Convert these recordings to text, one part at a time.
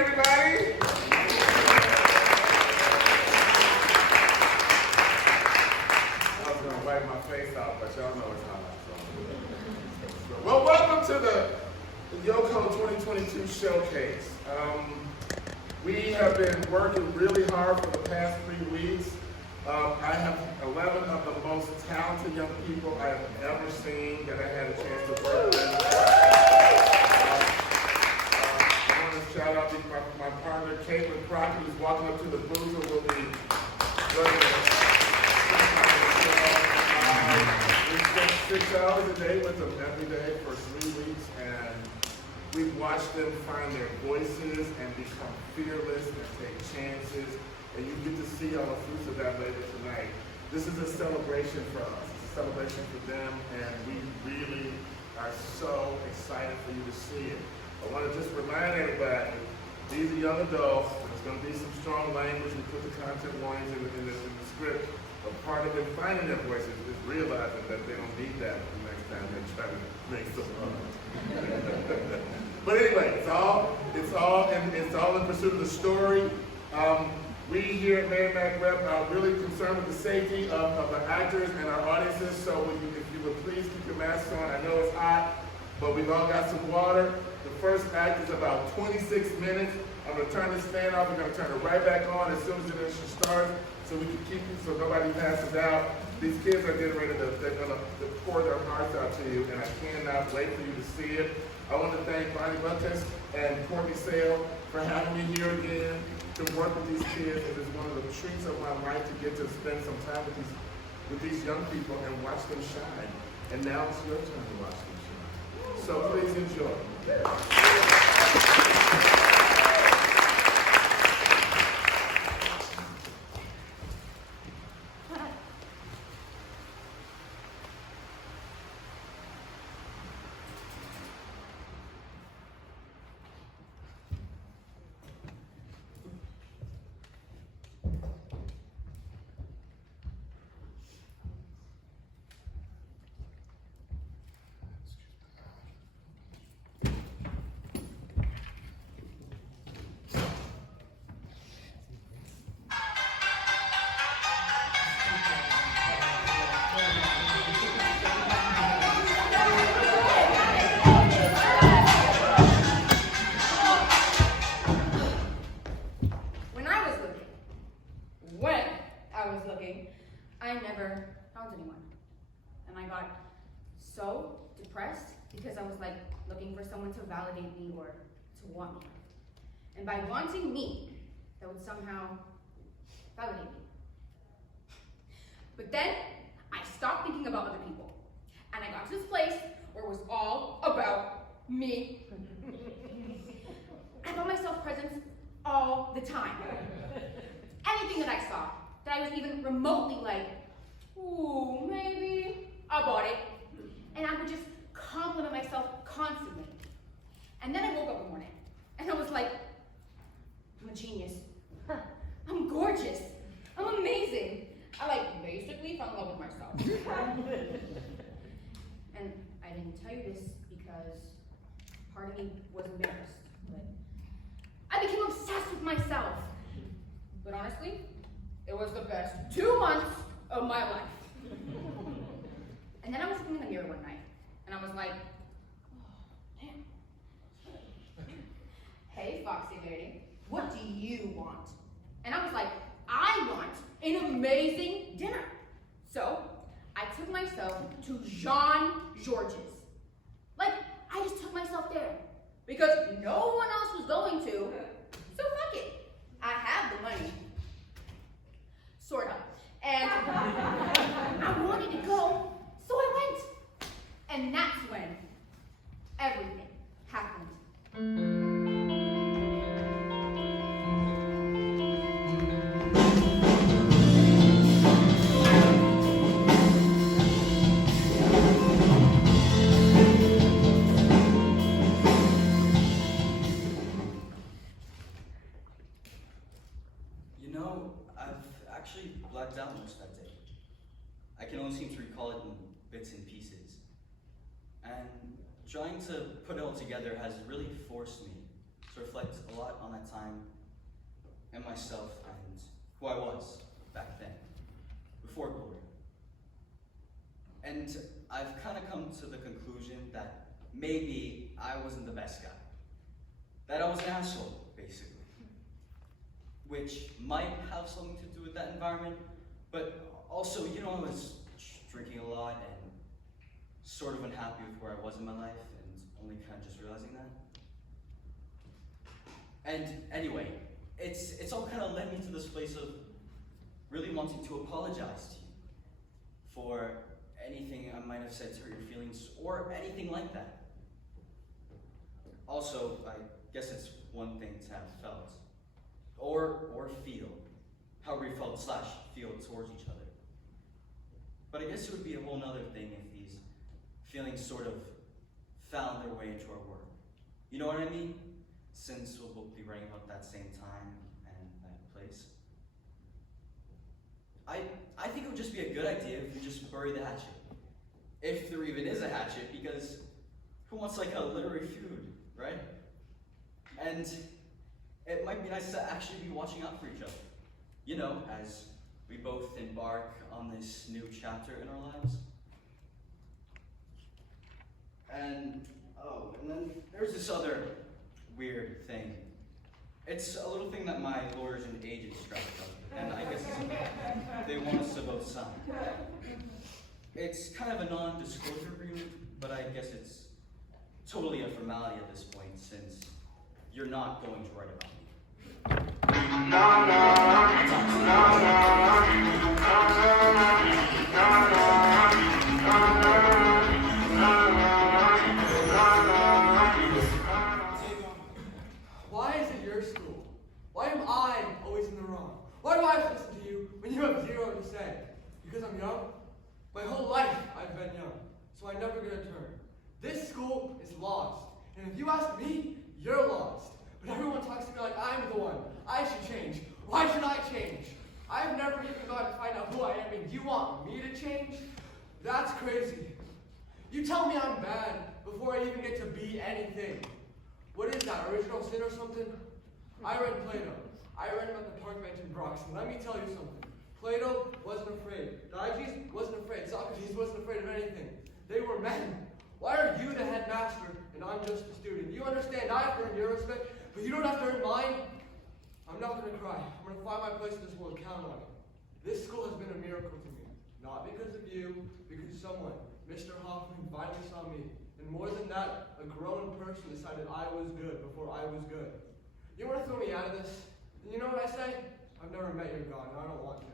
everybody. I was going to wipe my face off, but y'all know it's hot. So. Well, welcome to the YOCO 2022 Showcase. We have been working really hard for the past 3 weeks. I have 11 of the most talented young people I have ever seen that I had a chance to work with. I want to shout out to my partner, Caitlin Crockett, who's walking up to the booth, who will be running we spent 6 hours a day with them every day for 3 weeks, and we've watched them find their voices and become fearless and take chances. And you get to see all the fruits of that later tonight. This is a celebration for us. It's a celebration for them, and we really are so excited for you to see it. I want to just remind everybody, these are young adults. There's going to be some strong language. We put the content warnings in the script. But part of them finding their voices is realizing that they don't need that the next time they try to make some But anyway, it's all in pursuit of the story. We here at Merrimack Rep are really concerned with the safety of the actors and our audiences, so if you would please keep your masks on. I know it's hot, but we've all got some water. The first act is about 26 minutes. I'm going to turn this fan off. We're going to turn it right back on as soon as the intermission starts, so we can keep it so nobody passes out. These kids are getting ready they're going to pour their hearts out to you, and I cannot wait for you to see it. I want to thank Bonnie Buttes and Courtney Sale for having me here again to work with these kids. It is one of the treats of my life to get to spend some time with these young people and watch them shine. And now it's your turn to watch them shine. So please enjoy. I never found anyone. And I got so depressed because I was like looking for someone to validate me or to want me. And by wanting me, that would somehow validate me. But then I stopped thinking about other people. And I got to this place where it was all about me. I found myself presents all the time. Anything that I saw, that I was even remotely like, ooh, maybe, I bought it. And I would just compliment myself constantly. And then I woke up one morning, and I was like, I'm a genius. I'm gorgeous. I'm amazing. I like basically fell in love with myself. And I didn't tell you this because part of me was embarrassed. But I became obsessed with myself. But honestly, it was the best 2 months of my life. And then I was looking in the mirror one night, and I was like, oh, man. Hey, Foxy lady, what do you want? And I was like, I want an amazing dinner. So I took myself to Jean Georges. Like, I just took myself there because no one else was going to. So fuck it. I have the money. Sort of. And I wanted to go, so I went. And that's when everything happened. You know, I've actually blacked out most of that day. I can only seem to recall it in bits and pieces. And trying to put it all together has really forced me to reflect a lot on that time and myself and who I was back then, before Gloria. And I've kind of come to the conclusion that maybe I wasn't the best guy. That I was an asshole, basically. Which might have something to do with that environment, but also, you know, I was drinking a lot and sort of unhappy with where I was in my life and only kind of just realizing that. And anyway, it's all kind of led me to this place of really wanting to apologize to you for anything I might have said to hurt your feelings or anything like that. Also, I guess it's one thing to have felt or feel, however you felt / feel towards each other. But I guess it would be a whole nother thing if these feelings sort of found their way into our work. You know what I mean? Since we'll both be writing about that same time and that place. I think it would just be a good idea if we just bury the hatchet. If there even is a hatchet, because who wants like a literary feud, right? And it might be nice to actually be watching out for each other. You know, as we both embark on this new chapter in our lives. And then there's this other weird thing. It's a little thing that my lawyers and agents drafted up, and I guess they want us to both sign. It's kind of a non-disclosure agreement, but I guess it's totally a formality at this point since you're not going to write about me. Why is it your school? Why am I always in the wrong? Why do I have to listen to you when you have zero to say? Because I'm young? My whole life I've been young, so I never get a turn. This school is lost, and if you ask me, you're lost. But everyone talks to me like I'm the one. I should change. Why should I change? I've never even gotten to find out who I am, and you want me to change? That's crazy. You tell me I'm bad before I even get to be anything. What is that, original sin or something? I read Plato. I read him at the park bench in Broxton. Let me tell you something. Plato wasn't afraid. Diogenes wasn't afraid. Socrates wasn't afraid of anything. They were men. Why are you the headmaster and I'm just a student? You understand I've earned your respect, but you don't have to earn mine? I'm not going to cry. I'm going to find my place in this world. Count on it. This school has been a miracle to me. Not because of you, because someone, Mr. Hoffman, finally saw me. And more than that, a grown person decided I was good before I was good. You want to throw me out of this? And you know what I say? I've never met your God, and I don't want to.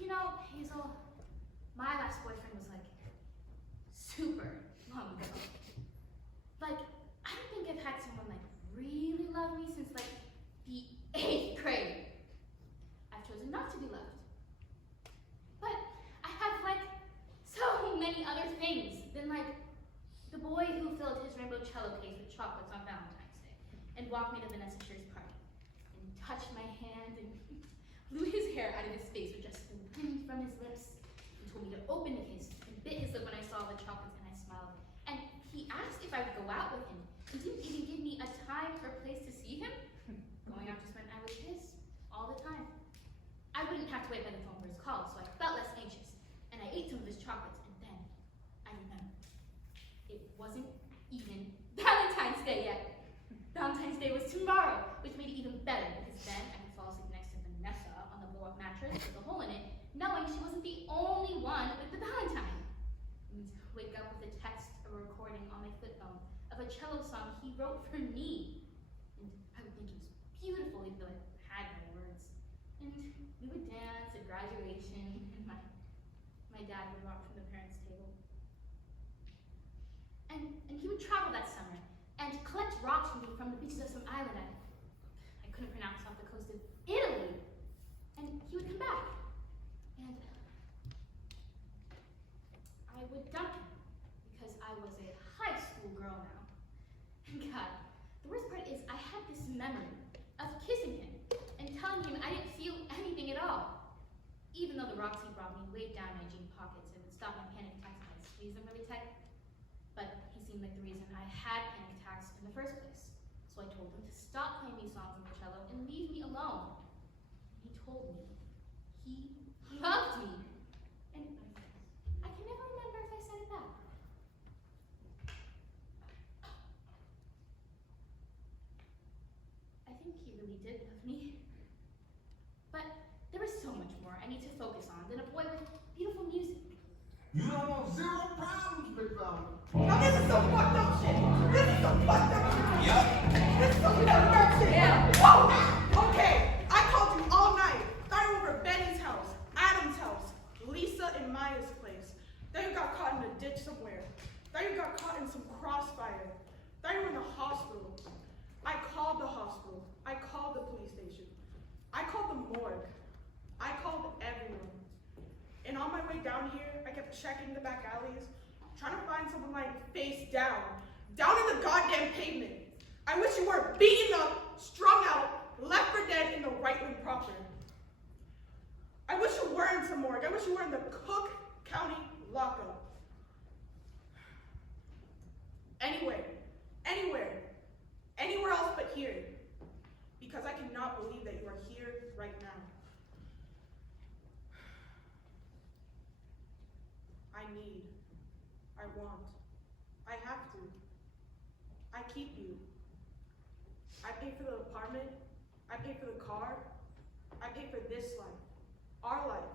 You know, Hazel, my last boyfriend was like super long ago. Like, I don't think I've had someone like really love me since like the 8th grade. I've chosen not to be loved. But I have like so many other things than like the boy who filled his rainbow cello case with chocolates on Valentine's Day and walked me to Vanessa Shear's party and touched my hand and blew his hair out of his face with just the wind from his lips and told me to open the case and bit his lip when I saw the chocolates and I smiled. And he asked if I would go out with him and didn't even give me a time or place to see him. Going out just meant I was his all the time. I wouldn't have to wait by the phone for his call, so I felt less anxious. And I ate some of his chocolates, and then I remembered. It wasn't even Valentine's Day yet. Valentine's Day was tomorrow, which made it even better because then I could fall asleep next to Vanessa on the blow-up mattress with a hole in it, knowing she wasn't the only one with the Valentine. And wake up with a text or recording on my flip phone of a cello song he wrote for me. And I would think it was beautiful, even though it had no words. And we would dance at graduation, and my dad would rock from the parents' table. And he would travel that summer and collect rocks for me from the beaches of some island I couldn't pronounce off the coast of Italy. And he would come back, and I would dump him because I was a high school girl now. And God, memory of kissing him and telling him I didn't feel anything at all. Even though the rocks he brought me weighed down my jean pockets and would stop my panic attacks when I squeezed them really tight. But he seemed like the reason I had panic attacks in the first place. So I told him to stop playing these songs on the cello and leave me alone. He told me he loved me. And I can never remember if I said it back. I think he really did love me. But there is so much more I need to focus on than a boy with beautiful music. You don't want zero problems, big fella. Now this is some fucked up shit. This is some fucked up shit. Yup. This is some fucked up shit. Yeah. Whoa! Okay, I called you all night. Started over Benny's house, Adam's house, Lisa and Maya's place. Then you got caught in a ditch somewhere. Then you got caught in some crossfire. Then you were in the hospital. I called the hospital. I called the police station. I called the morgue. I called everyone. And on my way down here, I kept checking the back alleys, trying to find someone lying face down in the goddamn pavement. I wish you were beaten up, strung out, left for dead in the right wing proper. I wish you were in some morgue. I wish you were in the Cook County lockup. Anywhere else but here. Because I cannot believe that you are here right now. I want, I have to. I keep you. I pay for the apartment, I pay for the car, I pay for this life, our life.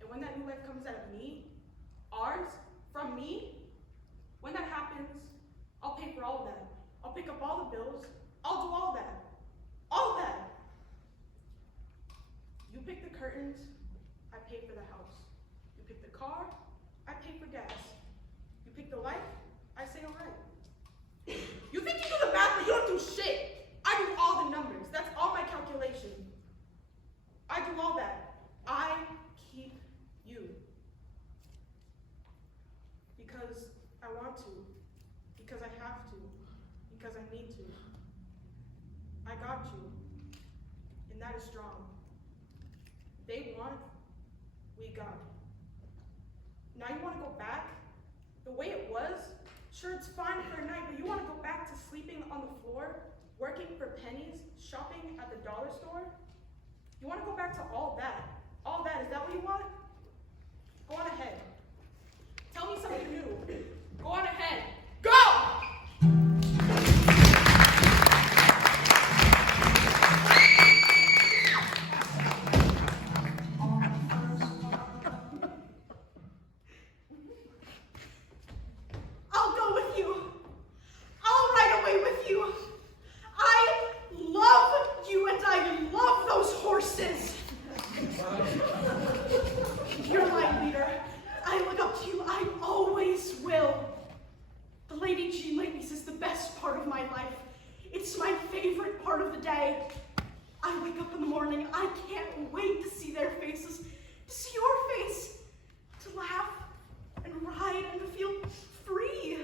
And when that new life comes out of me, ours, from me, when that happens, I'll pay for all of that. I'll pick up all the bills, I'll do all that. All that. You pick the curtains, I pay for the house. You pick the car, I pay for gas. You pick the life, I say all right. You think you do the math, but you don't do shit. I do all the numbers. That's all my calculation. I do all that. I keep you. Because I want to. Because I have to. Because I need to. I got you. And that is strong. They want, we got. Now you want to go back? The way it was? Sure, it's fine for a night, but you want to go back to sleeping on the floor, working for pennies, shopping at the dollar store? You want to go back to all that? All that, is that what you want? Go on ahead. Tell me something new. Go on ahead. Go! I'll go with you. I'll ride away with you. I love you and I love those horses. You're my leader. I look up to you. I always will. The Lady G Ladies is the best part of my life. It's my favorite part of the day. I wake up in the morning. I can't wait to see their faces, to see your face, to laugh and ride and to feel free.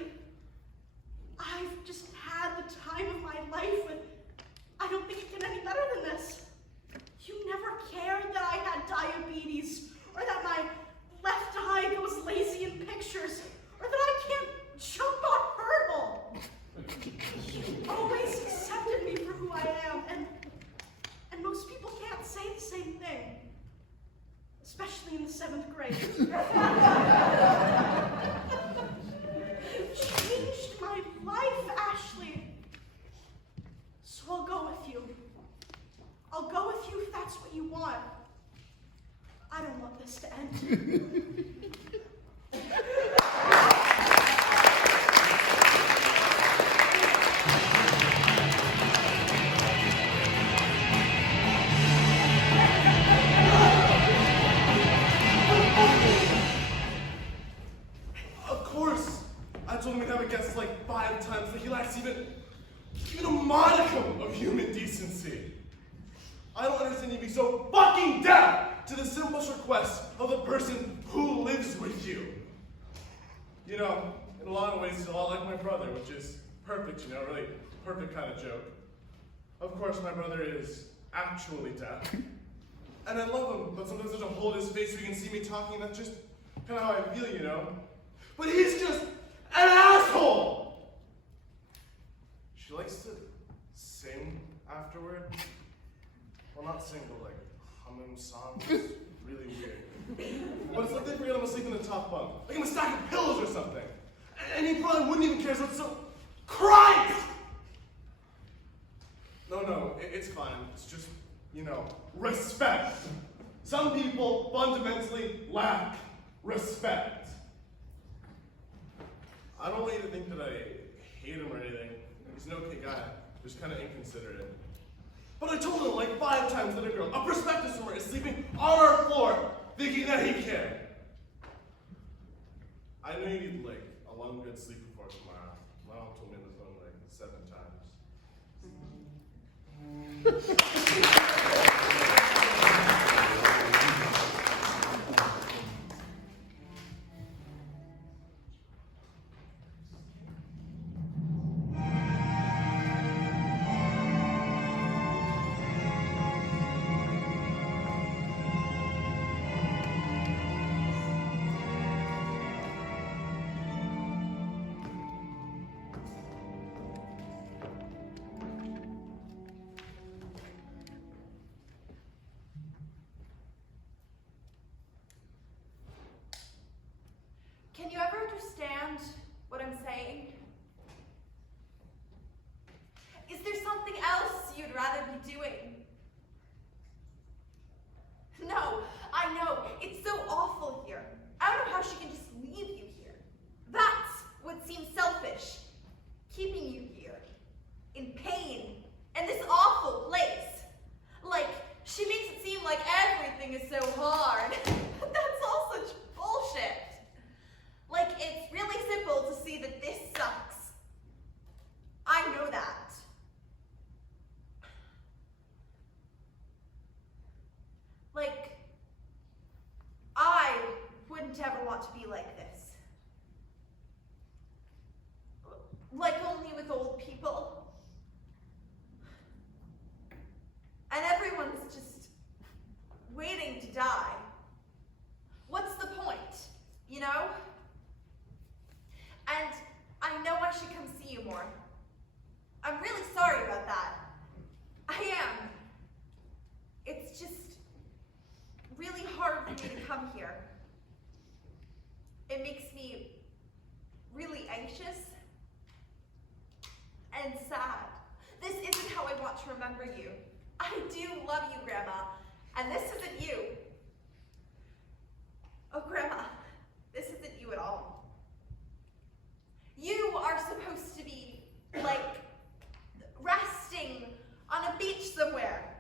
I've just had the time of my life, and I don't think it can any better than this. You never cared that I had diabetes, or that my left eye goes lazy in pictures, or that I can't jump on hurdle. You always accepted me for who I am, and most people can't say the same thing, especially in the 7th grade. You changed my life, Ashley. So I'll go with you. I'll go with you if that's what you want. I don't want this to end. Of course! I told him we'd have a guest like 5 times, but he lacks even a modicum of human decency. I don't understand you being so fucking deaf to the simplest request of the person who lives with you. You know, in a lot of ways, he's a lot like my brother, which is perfect, you know, really perfect kind of joke. Of course, my brother is actually deaf. And I love him, but sometimes I have to hold his face so he can see me talking. That's just kind of how I feel, you know? But he's just an asshole! She likes to sing afterward. Well, not sing, but like humming songs. It's really weird. But it's like they forget I'm asleep in the top bunk. Like I'm a stack of pillows or something. And he probably wouldn't even care, so Christ! No, it's fine. It's just, you know, respect. Some people fundamentally lack respect. I don't want you to think that I hate him or anything. He's an okay guy, just kind of inconsiderate. But I told him like 5 times that a girl, a prospective swimmer, is sleeping on our floor, thinking that he cared. I know you need like a long good sleep before tomorrow. My mom told me on the phone like 7 times. Can you ever understand what I'm saying? Is there something else you'd rather be doing? No, I know, it's so awful here. I don't know how she can just leave you here. That's what seems selfish. Keeping you here, in pain, in this awful place. Like, she makes it seem like everything is so hard. That's all such bullshit. Like, it's really simple to see that this sucks. I know that. Like, I wouldn't ever want to be like this. Like only with old people. And everyone's just waiting to die. What's the point, you know? And I know I should come see you more. I'm really sorry about that. I am. It's just really hard for me to come here. It makes me really anxious and sad. This isn't how I want to remember you. I do love you, Grandma, and this isn't you. Oh, Grandma, this isn't you at all. You are supposed to be, like, resting on a beach somewhere,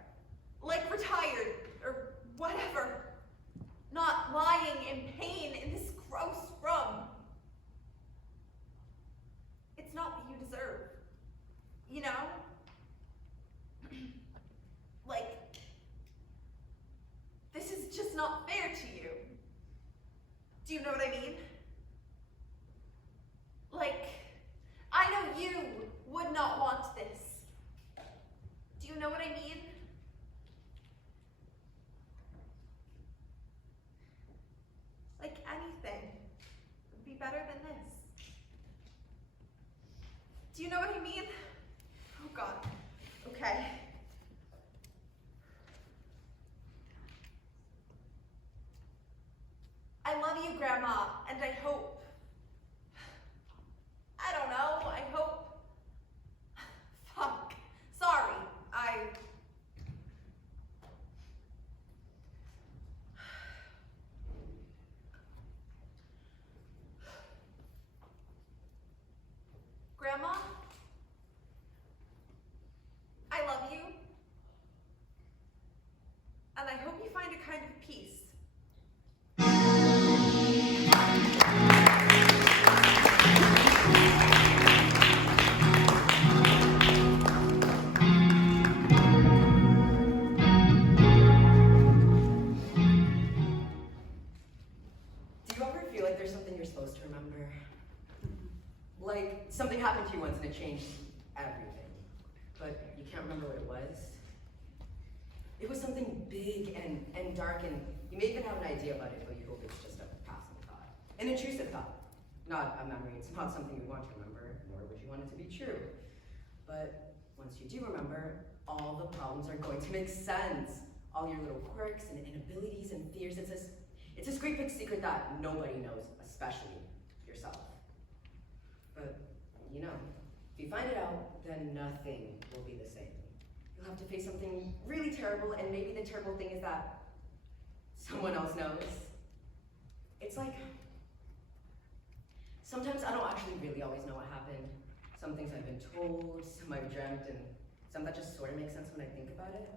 like retired, or whatever, not lying in pain in this gross room. It's not what you deserve, you know? Like, this is just not fair to you. Do you know what I mean? Like, I know you would not want this. Do you know what I mean? Like anything would be better than this. Do you know what I mean? Oh God. Okay. I love you, Grandma, and I hope, I don't know, I hope, fuck, sorry, Grandma, I love you, and I hope you find a kind of peace. Do you ever feel like there's something you're supposed to remember? Like something happened to you once and it changed everything, but you can't remember what it was. It was something big and dark, and you may even have an idea about it, but you hope it's just a passing thought. An intrusive thought, not a memory. It's not something you want to remember, nor would you want it to be true. But once you do remember, all the problems are going to make sense. All your little quirks and inabilities and fears. It's this great big secret that nobody knows, especially yourself. But, you know, if you find it out, then nothing will be the same. You'll have to face something really terrible, and maybe the terrible thing is that someone else knows. It's like, sometimes I don't actually really always know what happened. Some things I've been told, some I've dreamt, and some that just sort of make sense when I think about it.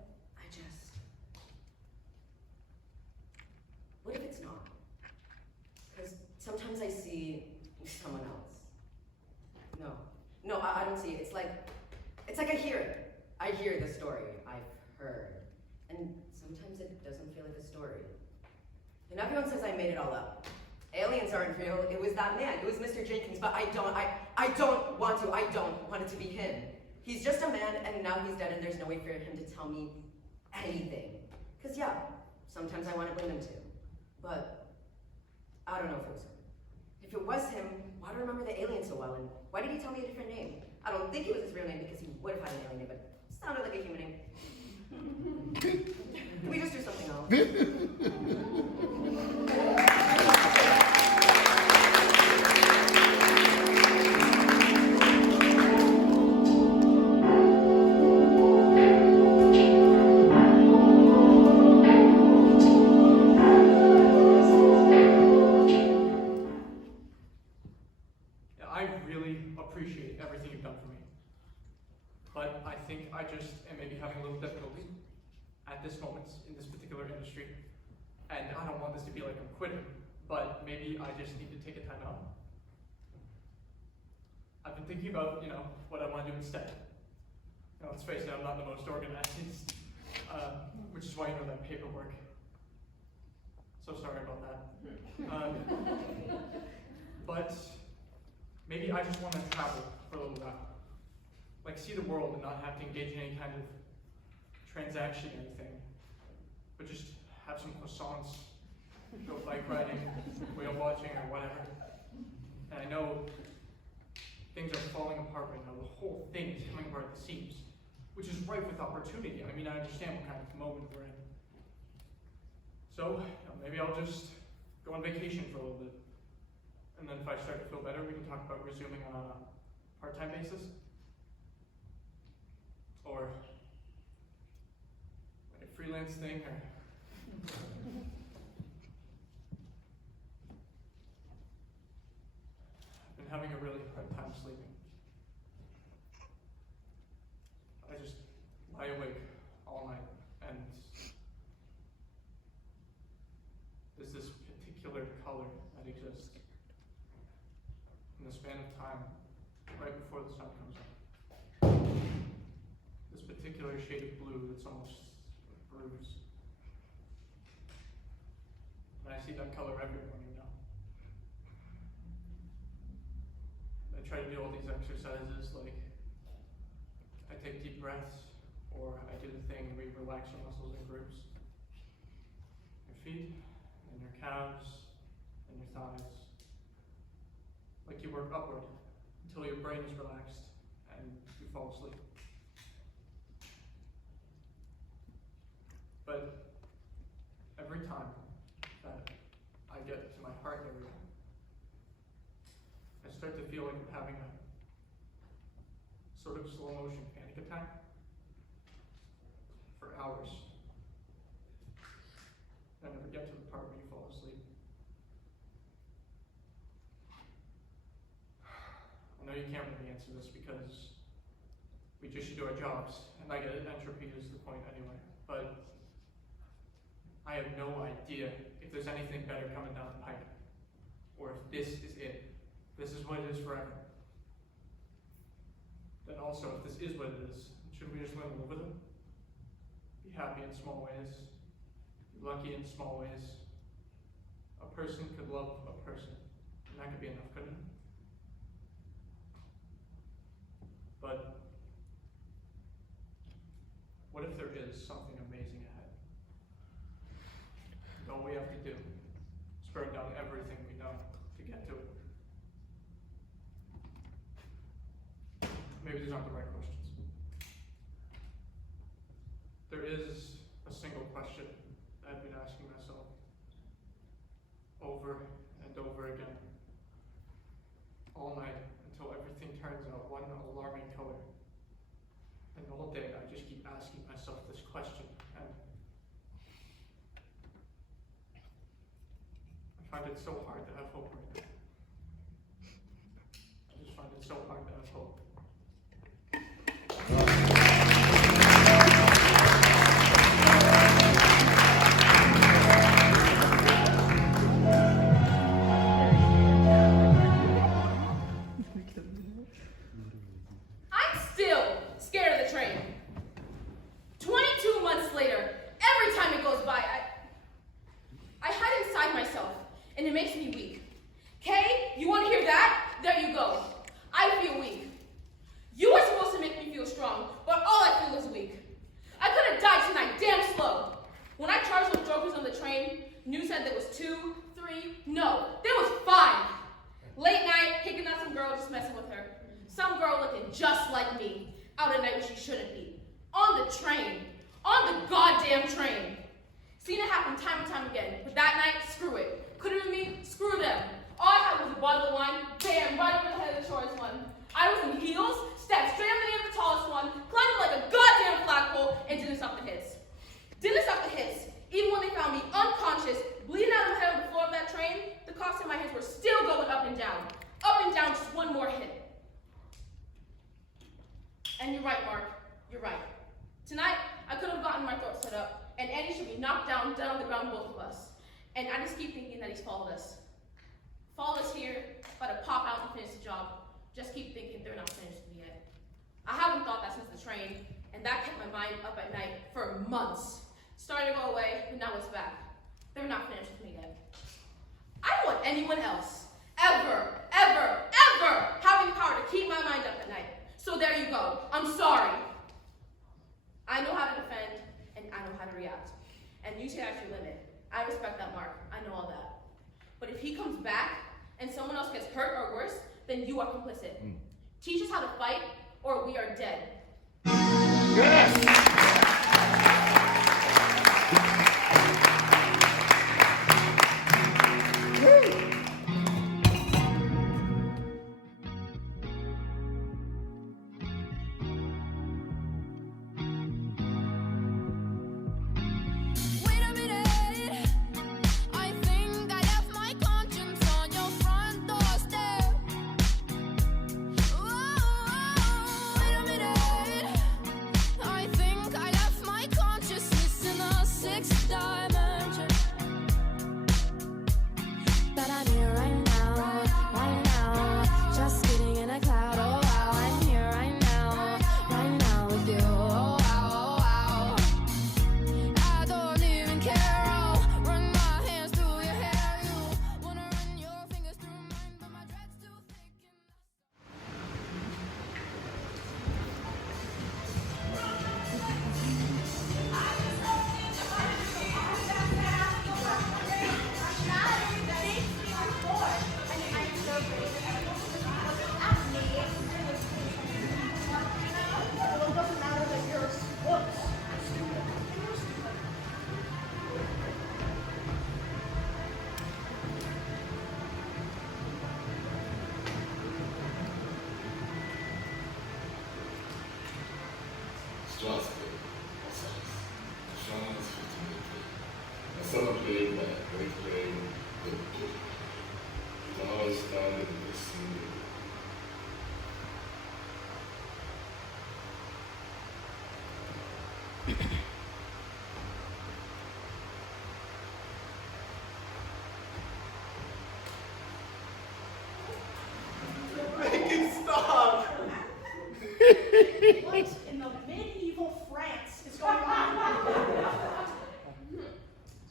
What if it's not? Because sometimes I see someone else. No, I don't see it. It's like I hear it. I hear the story I've heard. And sometimes it doesn't feel like a story. And everyone says I made it all up. Aliens aren't real. It was that man. It was Mr. Jenkins, but I don't want it to be him. He's just a man, and now he's dead, and there's no way for him to tell me anything. Because yeah, sometimes I want to blame him too. But I don't know if it was him. If it was him, why do I remember the alien so well? And why did he tell me a different name? I don't think it was his real name because he would have had an alien name, but it sounded like a human name. Can we just do something else? I really appreciate everything you've done for me. But I think I just am maybe having a little difficulty at this moment in this particular industry. And I don't want this to be like I'm quitting, but maybe I just need to take a time out. I've been thinking about, what I want to do instead. Let's face it, I'm not the most organized, which is why that paperwork. So sorry about that. But maybe I just want to travel for a little while. Like see the world and not have to engage in any kind of transaction or anything. But just have some croissants, go bike riding, whale watching or whatever. And I know things are falling apart right now. The whole thing is coming apart at the seams, which is rife with opportunity. I mean, I understand what kind of moment we're in. So, maybe I'll just go on vacation for a little bit. And then if I start to feel better, we can talk about resuming on a part-time basis. Or like a freelance thing, or I've been having a really hard time sleeping. I just lie awake all night, and there's this particular color that exists in the span of time right before the sun comes up. This particular shade of blue that's almost bruised. And I see that color every morning now. I try to do all these exercises, like I take deep breaths, or I do the thing where you relax your muscles in groups. Your feet, and your calves, and your thighs. Like you work upward until your brain is relaxed and you fall asleep. But every time that I get to my heart area, I start to feel like I'm having a sort of slow motion panic attack for hours. I never get to the part where you fall asleep. I know you can't really answer this because we just should do our jobs, and I get entropy is the point anyway, but I have no idea if there's anything better coming down the pipe, or if this is it. This is what it is forever. Then also, if this is what it is, shouldn't we just learn to live with it? Be happy in small ways, be lucky in small ways. A person could love a person, and that could be enough, couldn't it? But What if there is something amazing ahead? And all we have to do is burn down everything we know to get to it. Maybe these aren't the right questions. There is a single question that I've been asking myself over and over again, all night until everything turns out one alarming color. And all day I just keep asking myself this question, and I find it so hard to have hope right now. I just find it so hard to have hope. I'm still scared of the train. 22 months later, every time it goes by, I hide inside myself, and it makes me weak. Kay, you want to hear that? There you go. I feel weak. You were supposed to make me feel strong, but all I feel is weak. I could have died tonight, damn slow. When I charged those jokers on the train, New said there was 2, 3, no, there was 5. Late night, kicking out some girl, just messing with her. Some girl looking just like me, out at night when she shouldn't be. On the train. On the goddamn train. Seen it happen time and time again, but that night, screw it. Could have been me, screw them. All I had was a bottle of wine, bam, right over the head of the shortest one. I was in heels, stepped straight up the knee of the tallest one, climbed like a goddamn flagpole, and didn't stop the hits. Didn't stop the hits. Even when they found me unconscious, bleeding out of my head on the floor of that train, the coughs in my head were still going up and down. Up and down, just one more hit. And you're right, Mark. You're right. Tonight, I could have gotten my throat set up, and Andy should be knocked down, dead on the ground, both of us. And I just keep thinking that he's followed us. Followed us here, about to pop out and finish the job. Just keep thinking they're not finished with me yet. I haven't thought that since the train, and that kept my mind up at night for months. Started to go away, but now it's back. They're not finished with me yet. I don't want anyone else, ever, having the power to keep my mind up at night. So there you go. I'm sorry. I know how to defend, and I know how to react. And you say that's your limit. I respect that, Mark. I know all that. But if he comes back, and someone else gets hurt or worse, then you are complicit. Teach us how to fight, or we are dead. Wait a minute, I think I left my conscience on your front doorstep. Wait a minute, I think I left my consciousness in a sixth dimension. But I'm here right now, just sitting in a cloud. Oh wow, I'm here right now with you. Oh wow. I don't even care. I'll run my hands through your hair. You wanna run your fingers through mine, but my dread's too thick. It doesn't matter that you're a sports student. Strasbourg, Alsace. Sean is 15 to 3. My son played that, they played the book. It all started this senior. Make it stop! What in the medieval France is going on?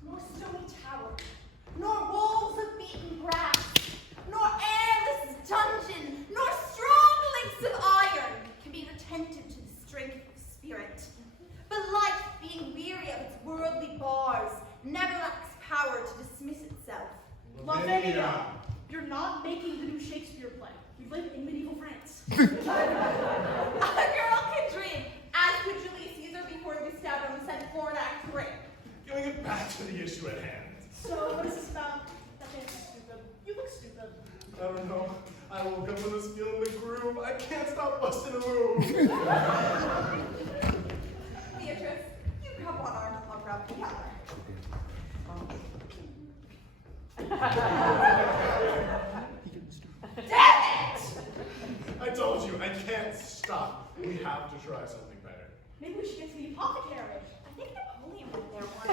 Nor stony tower, nor walls of beaten grass, nor airless dungeon. back to the issue at hand. So, what is this about? That dance is stupid. You look stupid. I don't know. I woke up with this feeling the groove. I can't stop busting a move. Beatrice, you have one arm to look around the other. Damn it! I told you, I can't stop. We have to try something better. Maybe we should get to the apothecary. I think Napoleon went there once.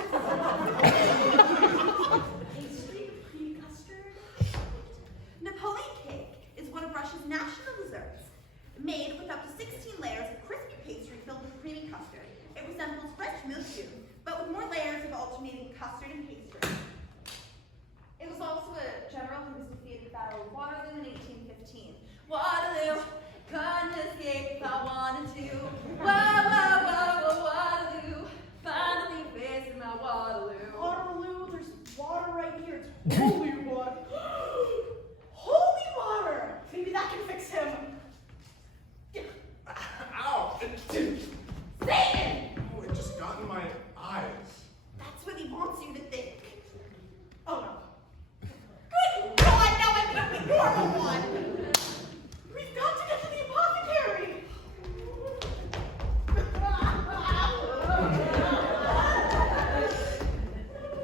Pastry, cream custard. Napoleon cake is one of Russia's national desserts. Made with up to 16 layers of crispy pastry filled with creamy custard. It resembles French mildew, but with more layers of alternating custard and pastry. It was also a general who was defeated at the Battle of Waterloo in 1815. Waterloo, couldn't escape if I wanted to. Whoa, whoa, whoa, whoa, Waterloo, finally facing my Waterloo. Waterloo, there's water right here. It's holy water. Holy water! Maybe that can fix him. Ow! Satan! Oh, it just got in my eyes. That's what he wants you to think. Oh no. Good God, now I'm the normal one! We've got to get to the apothecary!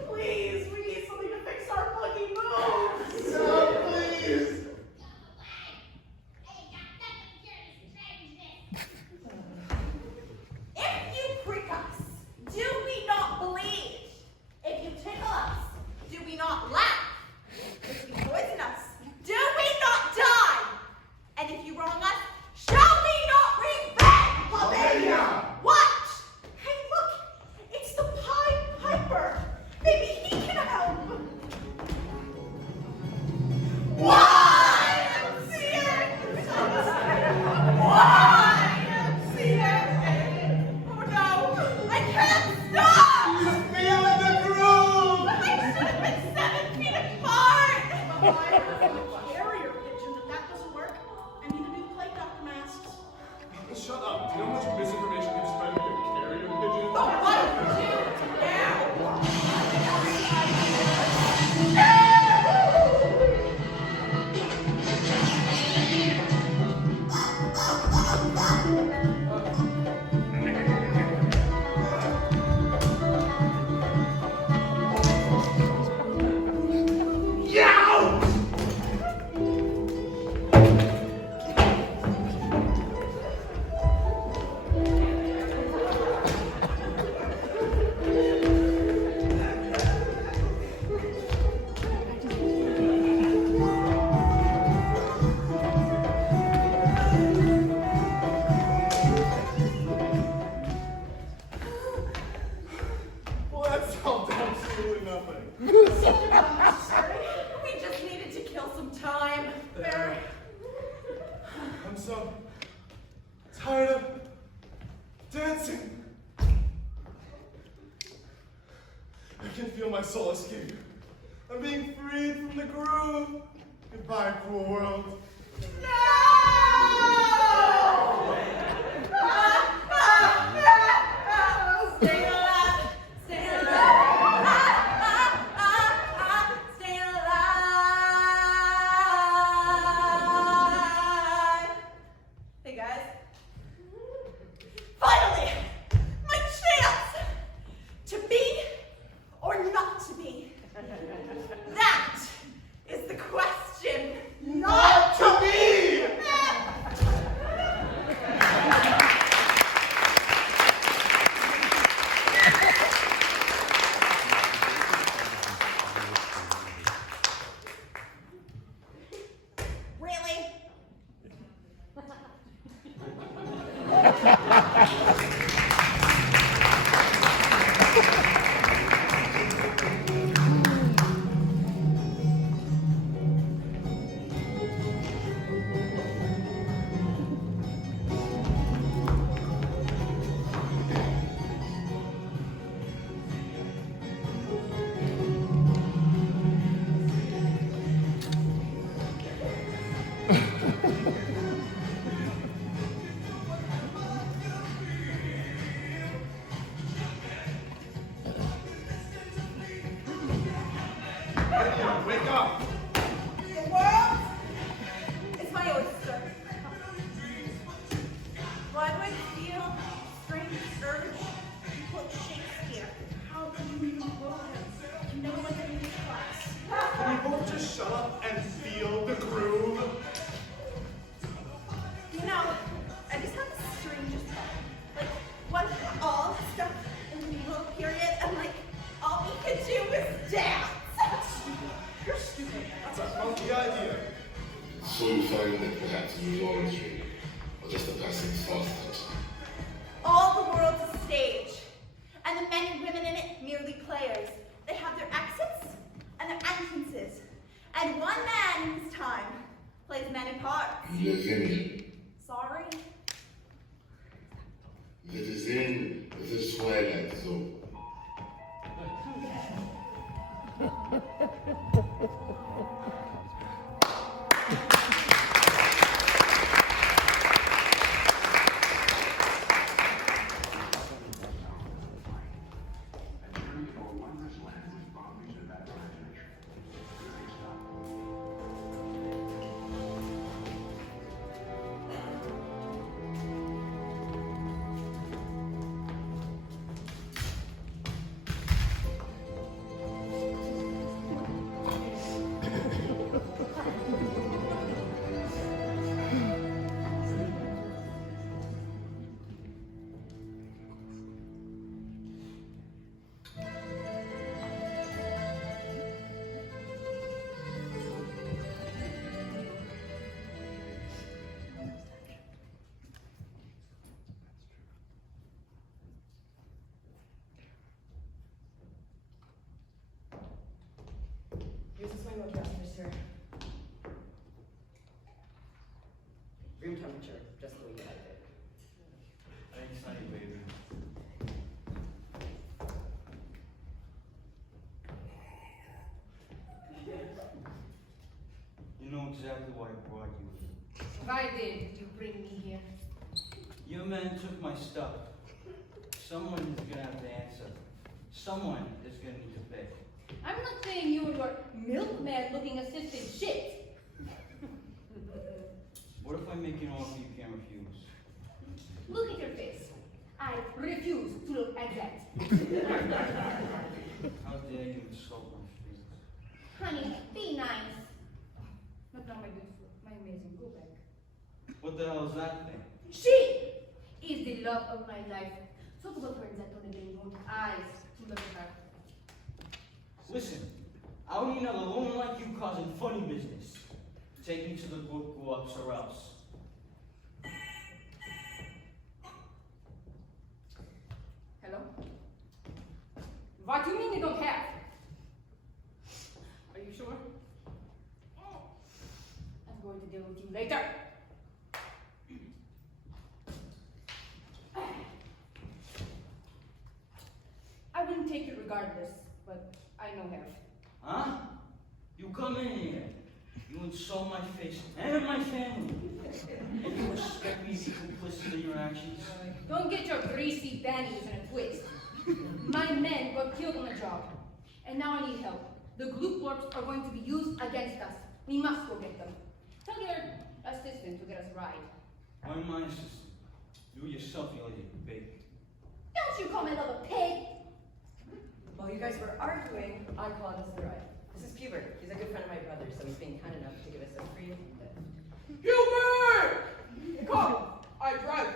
Please, we need something to fix our buggy moves! No, please! If you prick us, do we not bleed? If you tickle us, do we not laugh? If you poison us, do we not die? And if you wrong us, shall we not revenge? Lavinia! What? Hey, look! It's the Pied Piper! Maybe he can help! YMCA! YMCA! Oh no! I can't stop! She's feeling the groove! I should have been 7 feet apart! Well, I heard from the carrier pigeon that doesn't work. I need a new plate doctor masks. Shut up. Do you know how much misinformation gets spread with a carrier pigeon? But what do you now? Yow! Well, that solved absolutely nothing. We just needed to kill some time. There. I'm so tired of dancing. I can feel my soul escape. I'm being freed from the groove. Goodbye, cruel world. No! Stay alive! Stay alive! Stay alive! Hey guys. Finally! My chance! To be or not to be? That is the question. Not to be! Wake up! The world is my oyster. Why do I feel a strange urge to quote Shakespeare? How can you even quote him? You never went to English class. Can you both just shut up and feel the groove? You know, I just have the strangest thought. Like, what if all stuck in the middle period and like all we could do was dance? You're stupid. That's a funky idea. So you find that perhaps New Origin or just a passing sausage. All the world's a stage, and the men and women in it merely players. They have their exits and their entrances, and one man in his time plays many parts. You live in it. Sorry. That is in the twilight zone. Use the swing address, mister. Room temperature, just the way you like it. Thanks, honey, baby. You know exactly why I brought you here. Why did you bring me here? Your man took my stuff. Someone is gonna have to answer. Someone is gonna need to pay. I'm not saying you and your milkman-looking assistant shit. What if I make an offer you can't refuse? Look at your face. I refuse to look at that. How dare you insult my feelings? Honey, be nice. Not now, my beautiful, my amazing. Go back. What the hell is that thing? She is the love of my life. Talk about her in that on the moon eyes to look at her. Listen, I don't need another loan like you causing funny business. Take me to the book go-ups or else. Hello? What do you mean you don't have? Are you sure? I'm going to deal with you later. I wouldn't take it regardless, but I know have. Huh? You come in here. You insult my face and my family. And you expect me to be complicit in your actions? Don't get your greasy panties in a twist. My men were killed on the job, and now I need help. The glue corps are going to be used against us. We must go get them. Tell your assistant to get us a ride. I'm my assistant. Do it yourself, you lazy pig. Don't you call my love a pig? While you guys were arguing, I called us the ride. This is Hubert. He's a good friend of my brother, so he's being kind enough to give us a free lift. Hubert! Come, I drive you.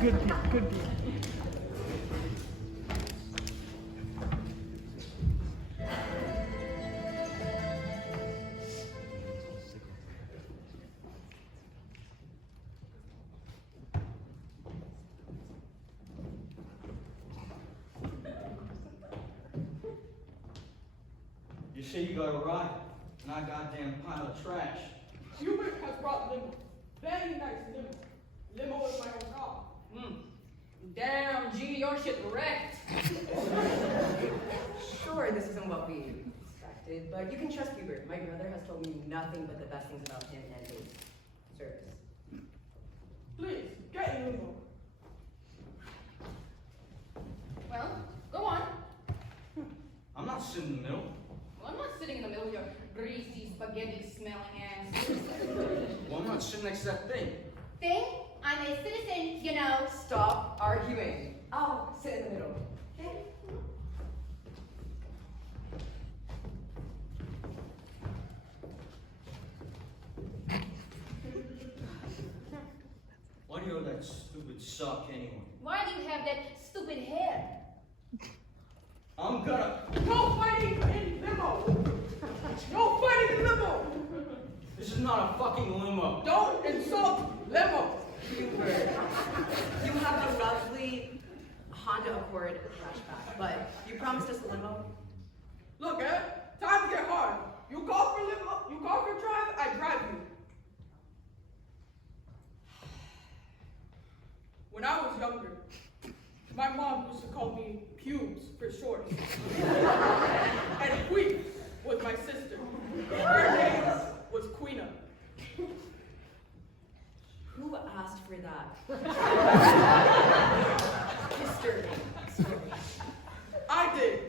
Good deal. You say you got a ride, not a goddamn pile of trash. Hubert has brought limo. Very nice limo. Limo is my own car. Damn, G, your shit wrecked. Sure, this isn't what we expected, but you can trust Hubert. My brother has told me nothing but the best things about him and his service. Please, get in the limo. Well, go on. I'm not sitting in the middle. Well, I'm not sitting in the middle of your greasy, spaghetti-smelling ass. Well, I'm not sitting next to that thing. Thing? I'm a citizen, you know. Stop arguing. I'll sit in the middle. Okay? Why do you have that stupid sock anyway? Why do you have that stupid hair? I'm gonna. No fighting in limo! No fighting in limo! This is not a fucking limo. Don't insult limo! Hubert, you have a lovely Honda Accord hatchback, but you promised us a limo? Look, times get hard. You call for limo, you call for drive, I drive you. When I was younger, my mom used to call me Pubes for short. And Queen was my sister. Her name was Queena. Who asked for that? Disturbing. I did.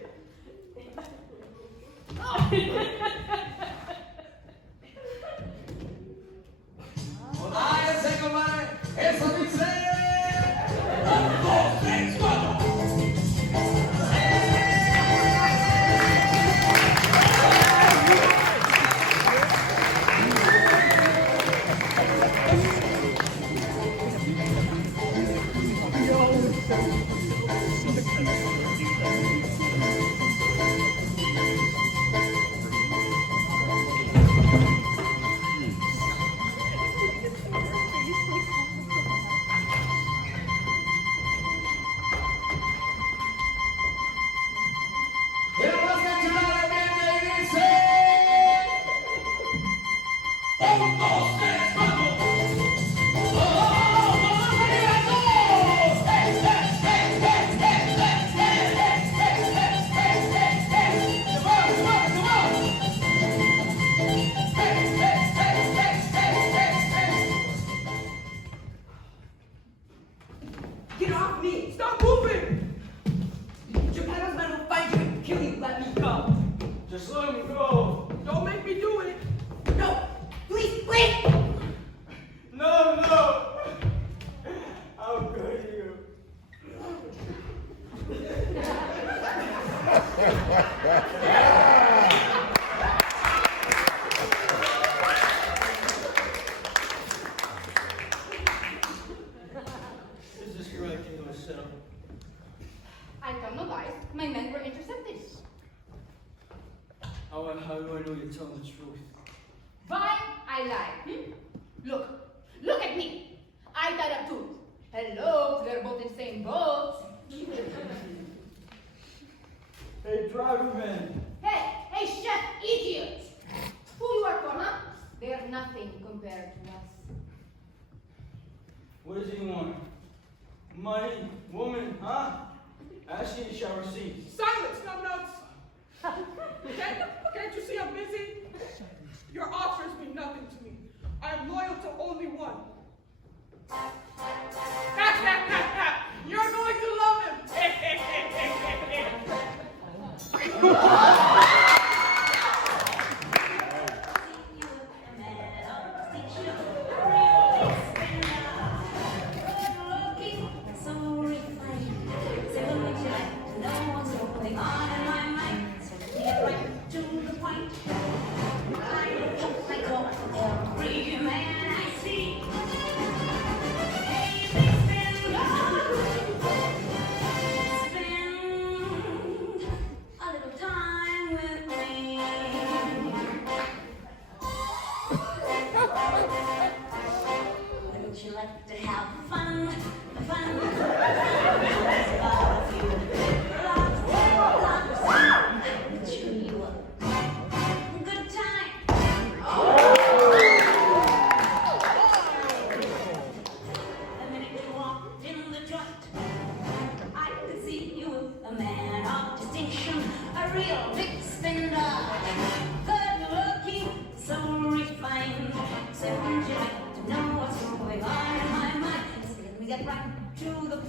Get off me! Stop moving! Geppetto's men will find you and kill you. Let me go. Just let me go. Don't make me do it. No! Please, wait! No, no. How could you? Is this correct? Can you settle? I tell no lies. My men were intercepted. How do I know you're telling the truth? Why I lie? Look at me. I tied up too. Hello, we're both in the same boat. Hey, driver man. Hey, chef, idiot! Who you work for, huh? They're nothing compared to us. What does he want? Money? Woman? Huh? Ashley shall receive. Silence, numbnuts! Can't you see I'm busy? Your offers mean nothing to me. I am loyal to only one. You're going to love him!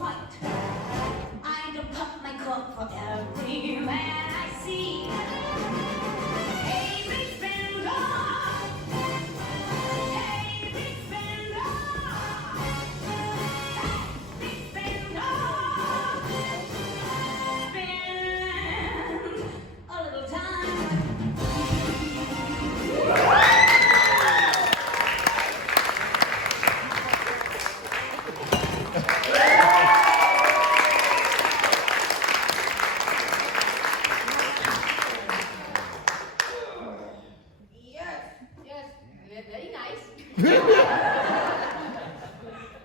fight. I don't cut my coat for every man I see. Hey, big spender. Hey, big spender. Big spender. Spend a little time. Yes, very nice.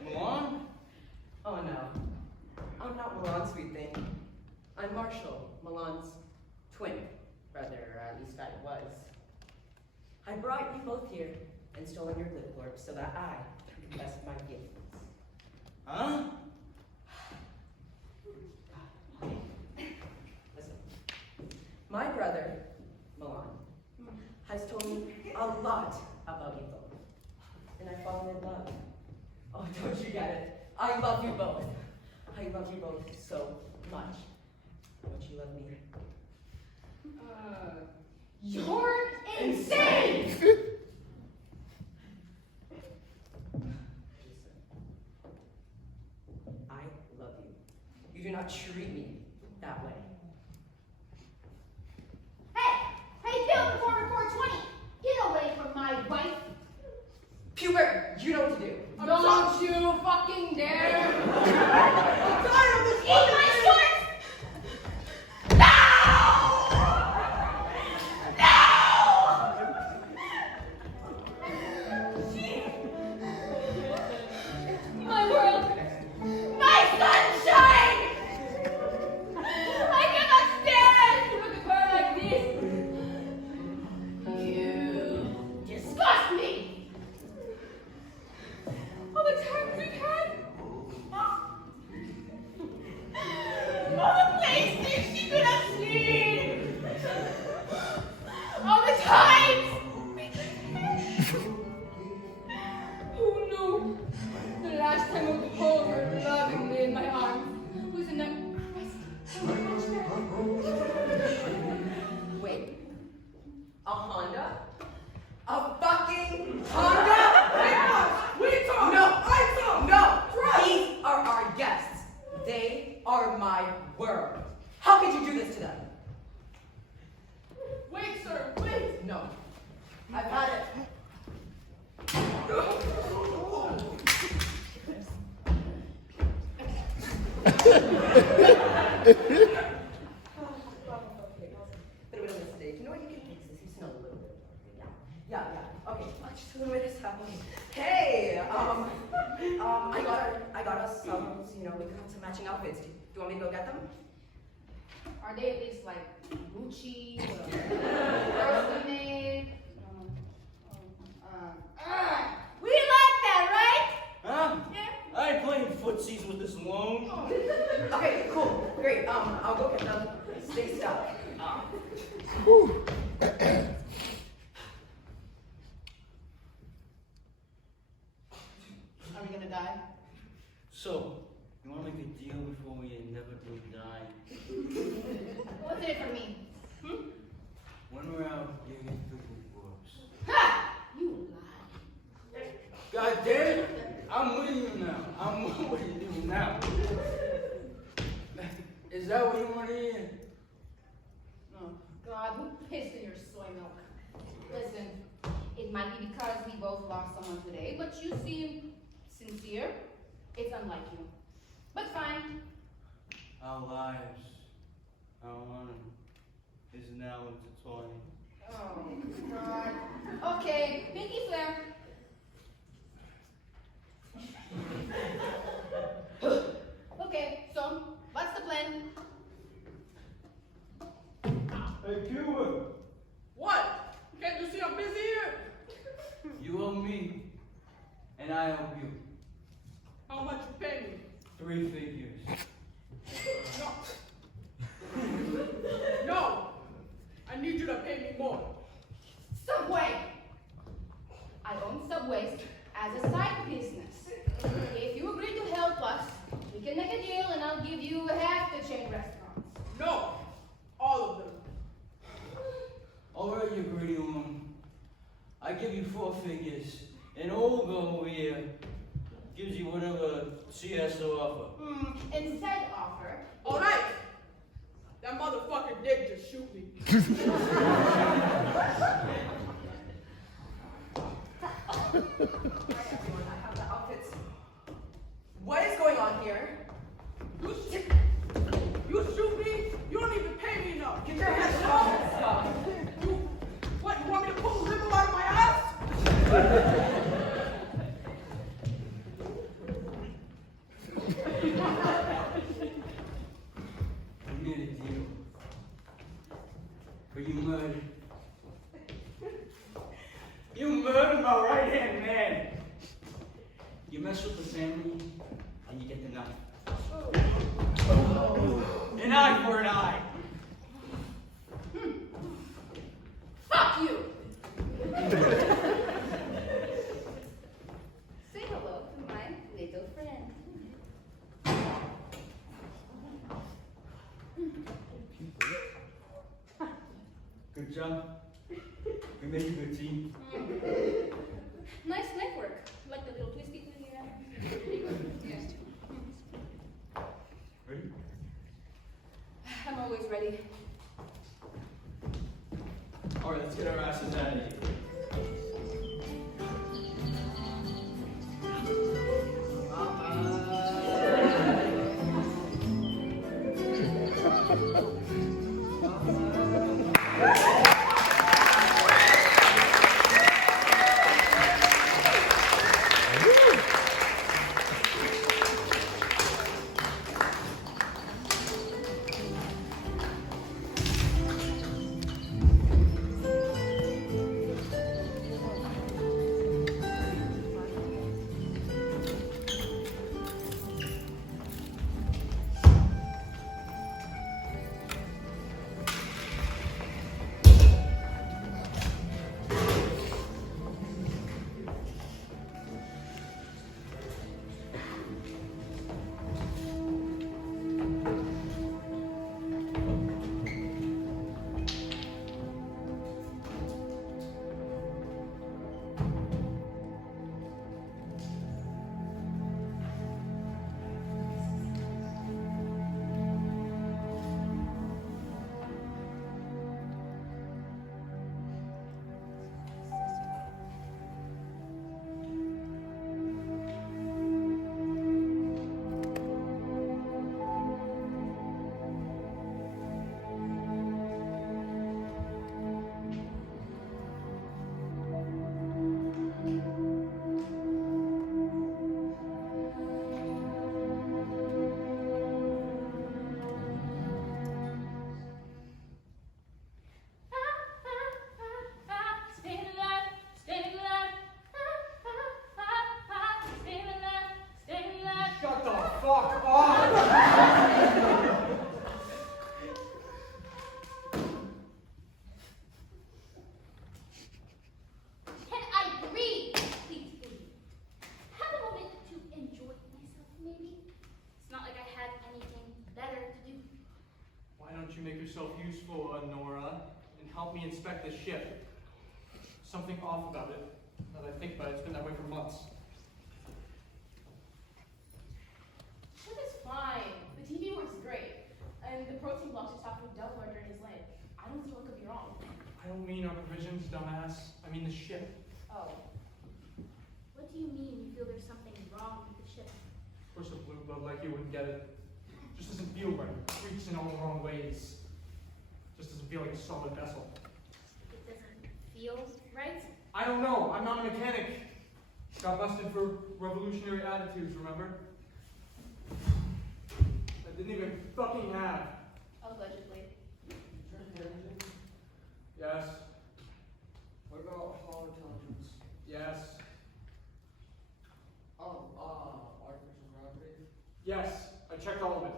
Milan? Oh no. I'm not Milan's sweet thing. I'm Marshall, Milan's twin brother, or at least I was. I brought you both here and stolen your lip corpse so that I can confess my guilt. Huh? Listen. My brother, Milan, has told me a lot about you both. And I've fallen in love. Oh, don't you get it? I love you both. I love you both so much. Don't you love me? You're insane! I love you. You do not treat me that way. Hey, Bill, Performer 420! Get away from my wife! Hubert, you know what to do. Don't you fucking dare! I'm tired of this Eat my shorts! My world! My sunshine! I cannot stand to look at her like this! You disgust me! All the times we've had! All the places she could have seen! All the times! Who knew? The last time I would hold her lovingly in my arms was in that crusty Wait. A Honda? A fucking Honda? We talk! No! I talk! No! Trust! These are our guests. They are my world. How could you do this to them? Wait, sir, wait! No. I've had it. Bit of a mistake. You know what? You can fix this. You smell a little bit. Yeah. Okay. Just a little bit of stuff. Hey, I got us some. We got some matching outfits. Do you want me to go get them? Are they at least like Gucci or made? We like that, right? Huh? Yeah. I ain't playing footsies with this alone. Okay, cool. Great. I'll go get them. Stay stuck. Are we gonna die? So, you wanna make a deal before we inevitably die? What's in it for me? When we're out, you get the good corpse. Ha! You lie. God damn it! I'm with you now. I'm with you now. Is that what you want to hear? Oh, God, who pissed in your soy milk? Listen, it might be because we both lost someone today, but you seem sincere. It's unlike you. But fine. Our lives, our honor, is now intertwined. Oh, God. Okay, pinky flare. Okay, so, what's the plan? Hey, Cuba! What? Can't you see I'm busy here? You owe me, and I owe you. How much you pay me? 3 figures. No. No! I need you to pay me more. Subway! I own Subways as a side business. If you agree to help us, we can make a deal give you 4 figures, and Olga over here gives you whatever she has to offer. Instead offer. All right. That motherfucker did just shoot me. Alright, everyone, I have the outfits. What is going on here? You shoot me? You don't even pay me enough. Get your hands off that stuff. What, you want me to pull the limo out of my ass? We made a deal. But you murdered. You murdered my right-hand man. You mess with the family, and you get the knife. An eye for an eye. Fuck you! Say hello to my little friend. Good job. We made a good team. Nice knife work. Like the little twisty thing you have. Yes. Ready? I'm always ready. All right, let's get our asses out of here. me inspect this ship. Something off about it. Now that I think about it, it's been that way for months. Ship is fine. The TV works great. And the protein blocks just off with Delaware during his leg. I don't see what could be wrong. I don't mean our provisions, dumbass. I mean the ship. Oh. What do you mean you feel there's something wrong with the ship? Of course a blue blood like you wouldn't get it. Just doesn't feel right. Creaks in all the wrong ways. Just doesn't feel like a solid vessel. It doesn't feel right? I don't know. I'm not a mechanic. Got busted for revolutionary attitudes, remember? I didn't even fucking have. Allegedly. Yes. What about Hall Intelligence? Yes. Artificial gravity? Yes. I checked all of it.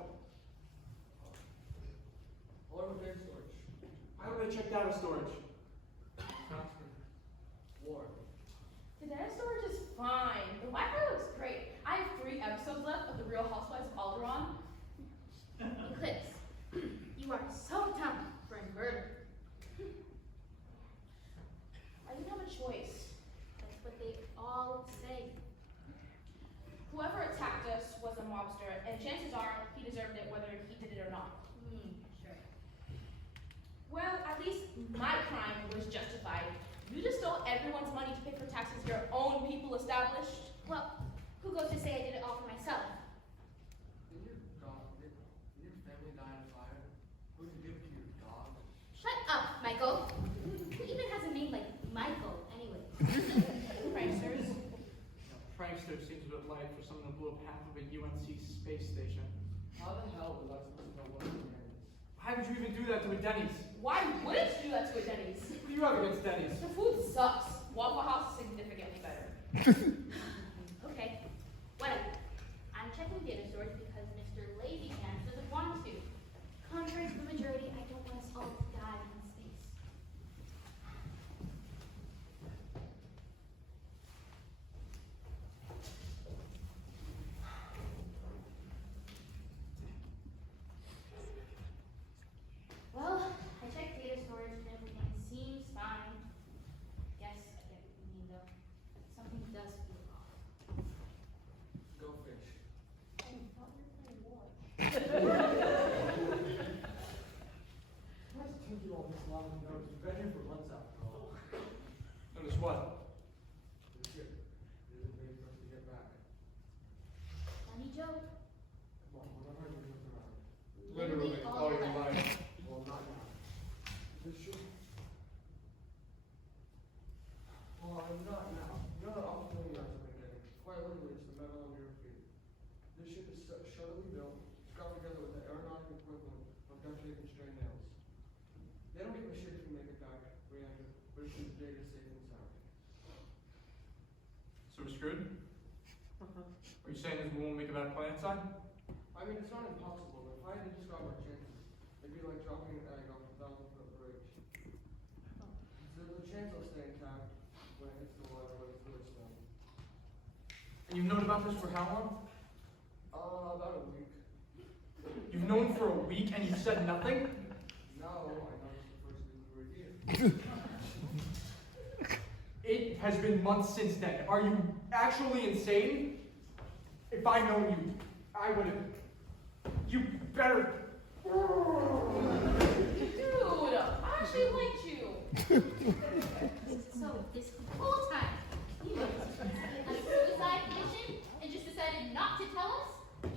What about data storage? Why would I check data storage? War. The data storage is fine. The Wi-Fi looks great. I have 3 episodes left of The Real Housewives of Alderaan. Eclipse, you are so dumb for a murder. I didn't have a choice. established. Well, who goes to say I did it all for myself? Did your family die in a fire? Who did you give it to your dog? Shut up, Michael. Who even has a name like Michael, anyway? Pranksters. Prankster seems a bit light for someone who blew up half of a UNC space station. How the hell was I supposed to know what your name is? Why would you even do that to a Denny's? Why wouldn't you do that to a Denny's? What do you have against Denny's? The food sucks. Waffle House is significantly better. Okay, whatever. I'm checking data stores because Mr. Lazy Hands doesn't want to. Contrary to the majority, I don't want us all to die in space. Well, I checked data storage and everything seems fine. Yes, I get what you mean though. Something does feel off. Go fish. I thought we were playing war. Why does it take you all this long to notice? You've been here for months after all. Notice what? The ship. It isn't ready for us to get back. Funny joke. Come on, we're not hurting you around. Literally all your life. Well, not now. This ship. Well, I'm not now. You know that awful feeling you guys have been getting? Quite literally, it's the metal under your feet. This ship is shoddily built, scraped together with the aeronautic equivalent of duct tape and string nails. They don't give a shit if you make it back, re-enter, but it's the data safe and sound. So we're screwed? Are you saying this we won't make it back planetside? I mean, it's not impossible, but if I had to describe our chances, it'd be like dropping an egg off a 1,000-foot bridge. So the chance will stay intact when it hits the water, when it's really slow. And you've known about this for how long? About a week. You've known for a week and you've said nothing? No, I noticed the first week we were here. It has been months since then. Are you actually insane? If I know you, I would have. You better. Dude, I actually liked you. So this whole time, you went on a suicide mission and just decided not to tell us?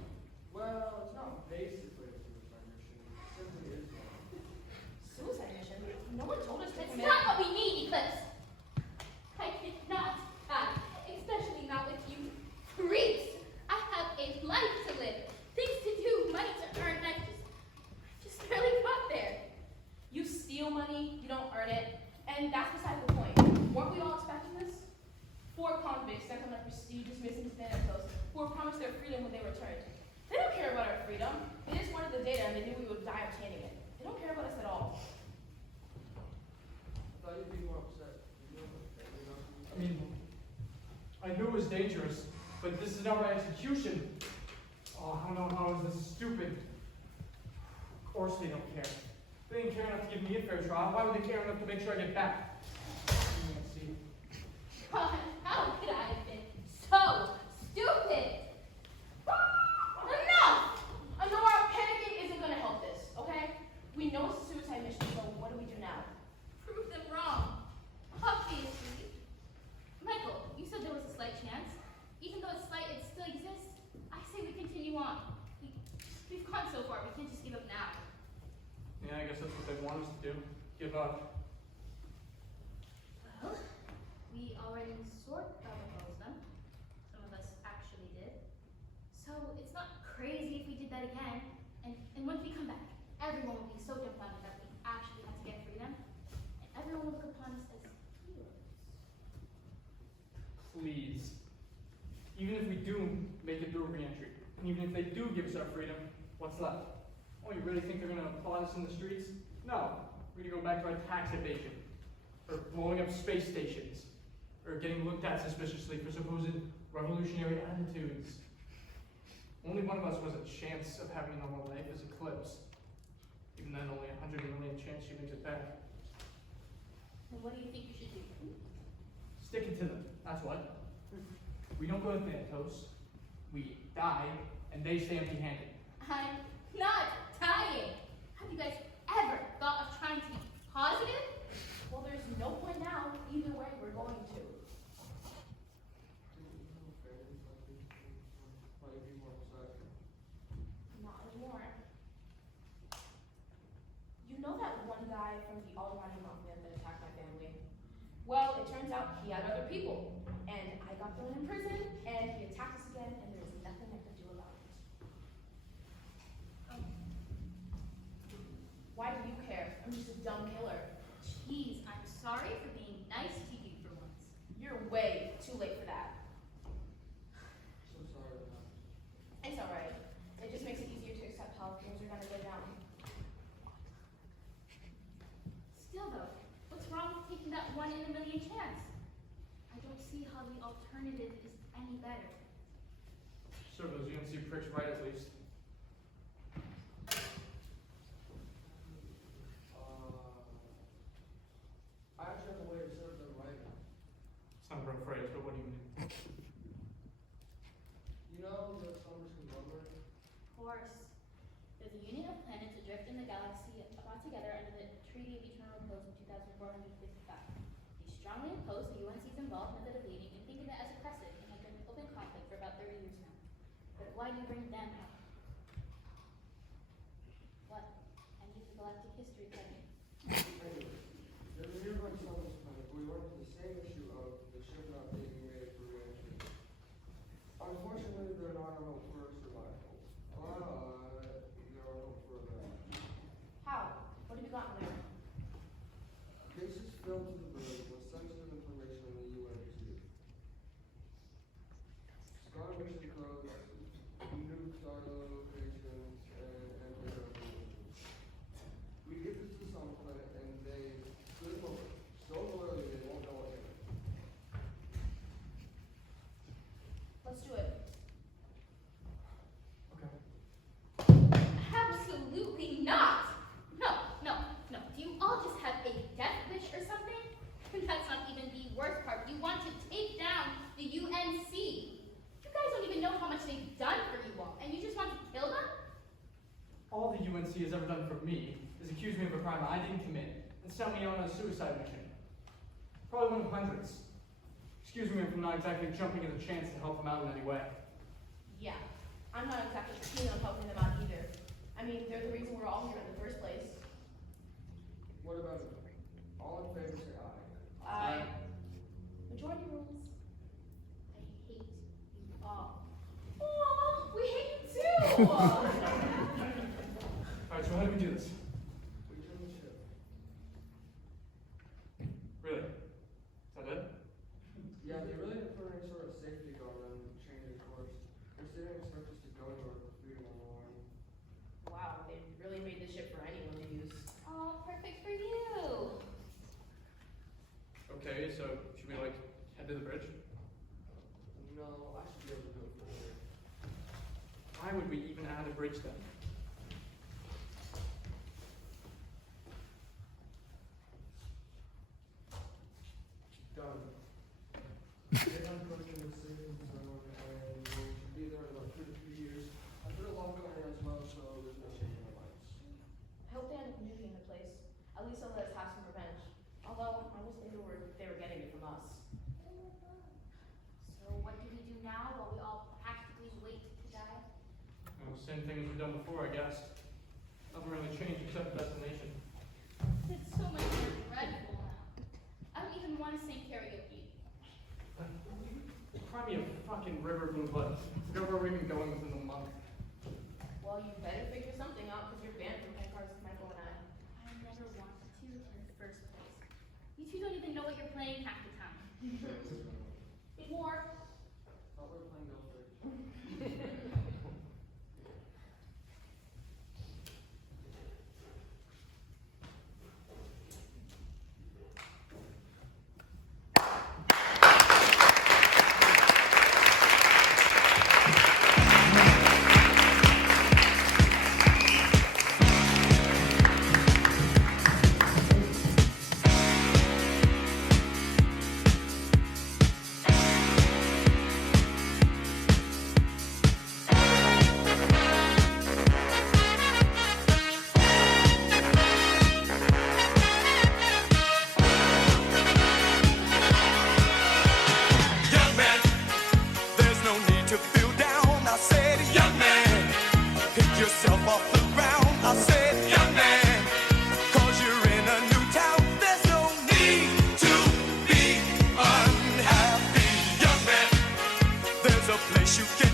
Well, it's not basically a suicide mission. It simply is one. Suicide mission? No one told us to That's commit. not what we need, Eclipse. I cannot die, especially not with you creeps. I have a life to live, things to do, money to earn, and I just barely got there. You steal money, you don't earn it, and that's beside the point. Weren't we all expecting this? 4 convicts sent on a prestigious mission to Thanatos who were promised their freedom when they returned. They don't care about our freedom. They just wanted the data and they knew we would die obtaining it. They don't care about us at all. I thought you'd be more upset. I mean, I knew it was dangerous, but this is not my execution. Oh, I don't know how is this stupid. Of course they don't care. They didn't care enough to give me a fair trial. Why would they care enough to make sure I get back? Let's see. God, how could I have been so stupid? Enough! Honora, panicking isn't gonna help this, okay? We know it's a suicide mission, so what do we do now? Prove them wrong. Obviously. Michael, you said there was a slight chance. Even though it's slight, it still exists. I say we continue on. We've gone so far, we can't just give up now. Yeah, I guess that's what they want us to do. Give up. Well, we already sort of opposed them. Some of us actually did. So it's not crazy if we did that again. And once we come back, everyone will be so dumbfounded that we actually had to get freedom. And everyone will look upon us as heroes. Please. Even if we do make it through a reentry, and even if they do give us our freedom, what's left? Oh, you really think they're gonna applaud us in the streets? No. We're gonna go back to our tax evasion, or blowing up space stations, or getting looked at suspiciously for supposed revolutionary attitudes. Only one of us was a chance of having a normal life is Eclipse. Even then, only 100 million chance she makes it back. And what do you think you should do? Stick it to them, that's what. We don't go to Thanatos, we die, and they stay empty-handed. I'm not dying. Have you guys ever thought of trying to be positive? Well, there's no point now. Either way, we're going to. turns out he had other people. And I got thrown in prison, and he attacked us again, and there's nothing I could do about it. Why do you care? I'm just a dumb killer. Jeez, I'm sorry for being nice to you for once. You're way too late for that. So sorry, man. It's alright. It just makes it easier to accept how things are gonna go down. Still though, what's wrong with taking that 1 in a million chance? I don't see how the alternative is any better. Serve those UNC pricks right at least. I actually have a way to serve them right now. It's not a real phrase, but what do you mean? You know the Summers conglomerate? Of course. There's a union of planets adrift in the galaxy brought together under the Treaty of Eternal Repose in 2455. They strongly oppose the UNC's involved method of leading and think of it as oppressive and have been in open conflict for about 30 years now. But why do you bring them up? What? I need the galactic history study. Anyway, there's a nearby Summers planet. We run into the same issue of the ship not being made for reentry. Unfortunately, there are no for survival. But there are no for them. How? What have you gotten there? Cases filled to the brim with sensitive information on the UNC. Scar mission codes, new star locations, and anti-revolution. We give this to some planet and they split them over so loyally they won't know what hit them. Let's do it. Okay. Absolutely not! No, no, no. Do you all just have a death wish or something? That's not even the worst part. You want to take down the UNC. You guys don't even know how much they've done for you all, and you just want to kill them? All the UNC has ever done for me is accuse me of a crime I didn't commit and send me on a suicide mission. Probably one of hundreds. Excuse me from not exactly jumping at the chance to help them out in any way. Yeah. I'm not exactly keen on helping them out either. I mean, they're the reason we're all here in the first place. What about it? All in favor say aye. Aye. Majority rules. I hate you all. Aw, we hate you too! Alright, so how do we do this? We turn the ship. Really? Is that it? Yeah, they really didn't put any sort of safety guard on changing course. They didn't expect us to go anywhere with freedom on the line. Wow, they really made this ship for anyone to use. Oh, perfect for you. Okay, so should we like head to the bridge? No, I should be able to do it for you. Why would we even add a bridge then? Done. Get uncooked in the saving zone and we should be there in about 2 to 3 years. I put a lock on it as well, so there's no shaking the lights. I hope they end up nuking the place. At least they'll let us have some revenge. Although, I wish they were getting it from us. So what do we do now while we all practically wait to die? Well, same thing as we've done before, I guess. Nothing really changed except the destination. It's so much more dreadful now. I don't even want to sing karaoke. Cry me a fucking river, Blue Blood. Forget where we're even going within a month. Well, you better figure something out because you're banned from Hancock's Michael and I. I never wanted to in the first place. You two don't even know what you're playing half the time. War. Thought we were playing Go Fish. place you can